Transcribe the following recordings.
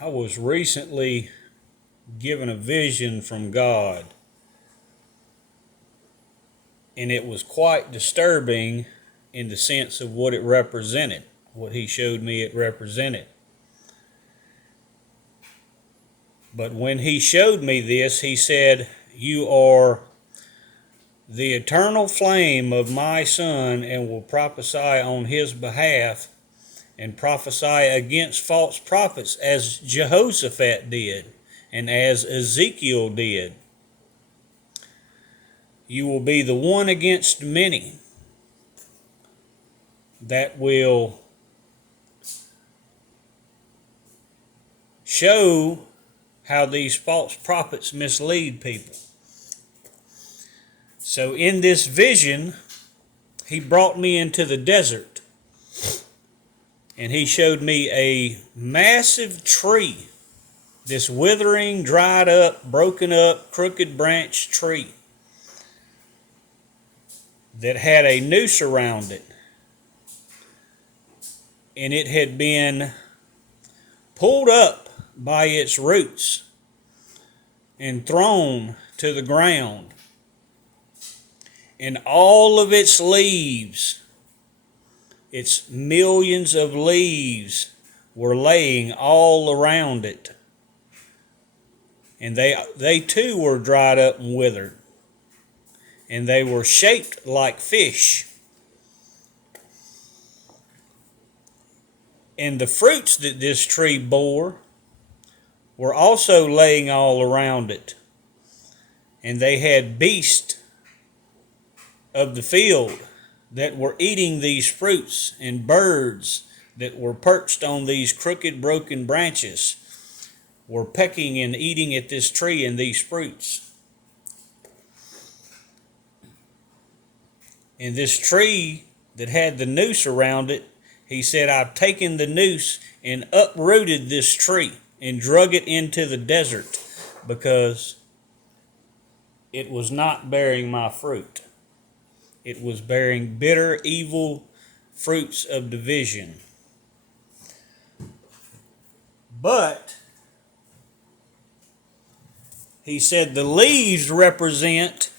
I was recently given a vision from God, and it was quite disturbing in the sense of what it represented, what He showed me it represented. But when He showed me this, He said, "You are the eternal flame of my Son, and will prophesy on His behalf, and prophesy against false prophets, as Jehoshaphat did, and as Ezekiel did. You will be the one against many that will show how these false prophets mislead people." So in this vision, He brought me into the desert, and He showed me a massive tree, this withering, dried up, broken up, crooked branch tree that had a noose around it, and it had been pulled up by its roots and thrown to the ground, and all of its leaves, its millions of leaves, were laying all around it, and they too were dried up and withered, and they were shaped like fish. And the fruits that this tree bore were also laying all around it, and they had beasts of the field that were eating these fruits, and birds that were perched on these crooked, broken branches were pecking and eating at this tree and these fruits. And this tree that had the noose around it, He said, "I've taken the noose and uprooted this tree and drug it into the desert because it was not bearing my fruit. It was bearing bitter, evil fruits of division." But He said the leaves represent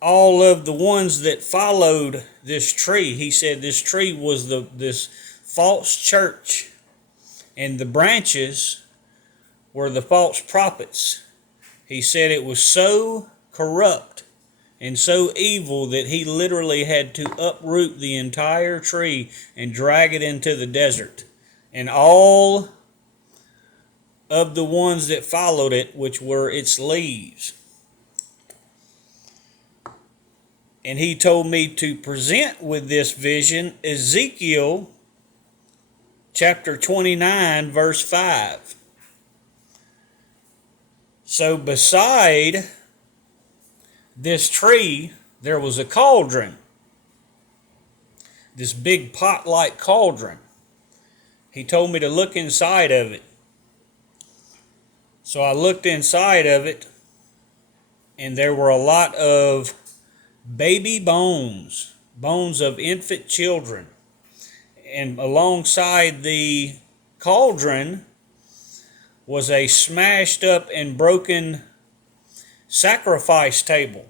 all of the ones that followed this tree. He said this tree was this false church, and the branches were the false prophets. He said it was so corrupt and so evil that He literally had to uproot the entire tree and drag it into the desert. And all of the ones that followed it, which were its leaves. And He told me to present with this vision Ezekiel chapter 29, verse 5. So beside this tree, there was a cauldron, this big pot-like cauldron. He told me to look inside of it. So I looked inside of it, and there were a lot of baby bones of infant children. And alongside the cauldron was a smashed up and broken sacrifice table.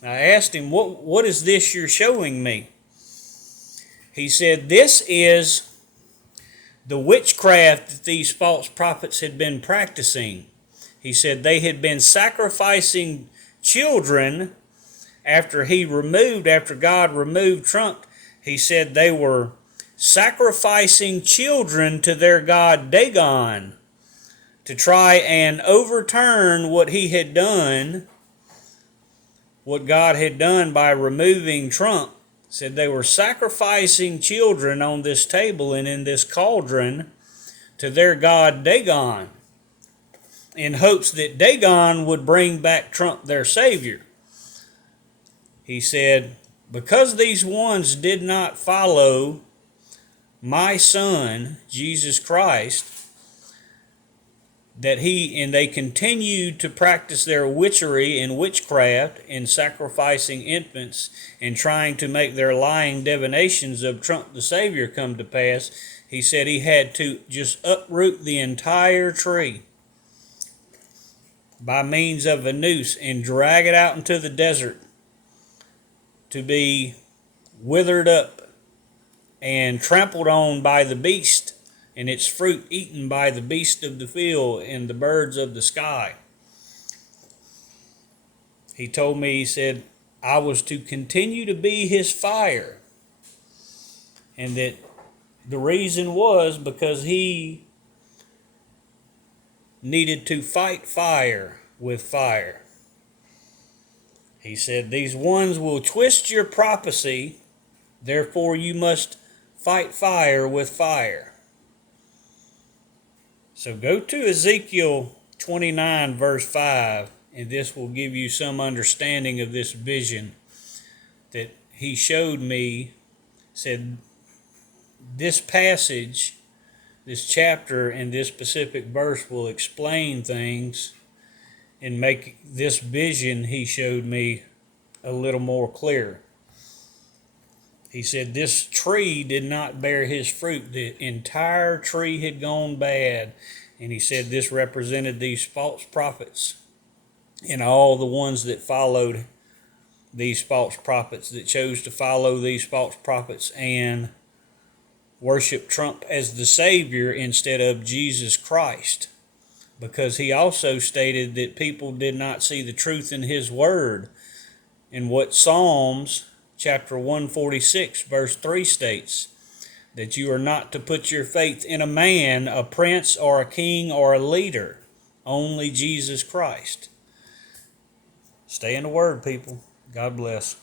I asked him, what is this you're showing me? He said, this is the witchcraft that these false prophets had been practicing. He said they had been sacrificing children after God removed Trump. He said they were sacrificing children to their god Dagon to try and overturn what he had done, what God had done by removing Trump. Said they were sacrificing children on this table and in this cauldron to their god Dagon in hopes that Dagon would bring back Trump, their savior. He said, because these ones did not follow my Son, Jesus Christ, and they continued to practice their witchery and witchcraft in sacrificing infants and trying to make their lying divinations of Trump the Savior come to pass, he said he had to just uproot the entire tree by means of a noose and drag it out into the desert to be withered up and trampled on by the beast, and its fruit eaten by the beast of the field and the birds of the sky. He told me, he said, I was to continue to be his fire, and that the reason was because he needed to fight fire with fire. He said, these ones will twist your prophecy, therefore you must fight fire with fire. So go to Ezekiel 29 verse 5, and this will give you some understanding of this vision that he showed me. Said this passage, this chapter, and this specific verse will explain things and make this vision he showed me a little more clear. He said this tree did not bear his fruit. The entire tree had gone bad. And he said this represented these false prophets and all the ones that followed these false prophets, that chose to follow these false prophets and worship Trump as the Savior instead of Jesus Christ. Because he also stated that people did not see the truth in his word. And what Psalms chapter 146 verse 3 states, that you are not to put your faith in a man, a prince, or a king, or a leader, only Jesus Christ. Stay in the word, people. God bless.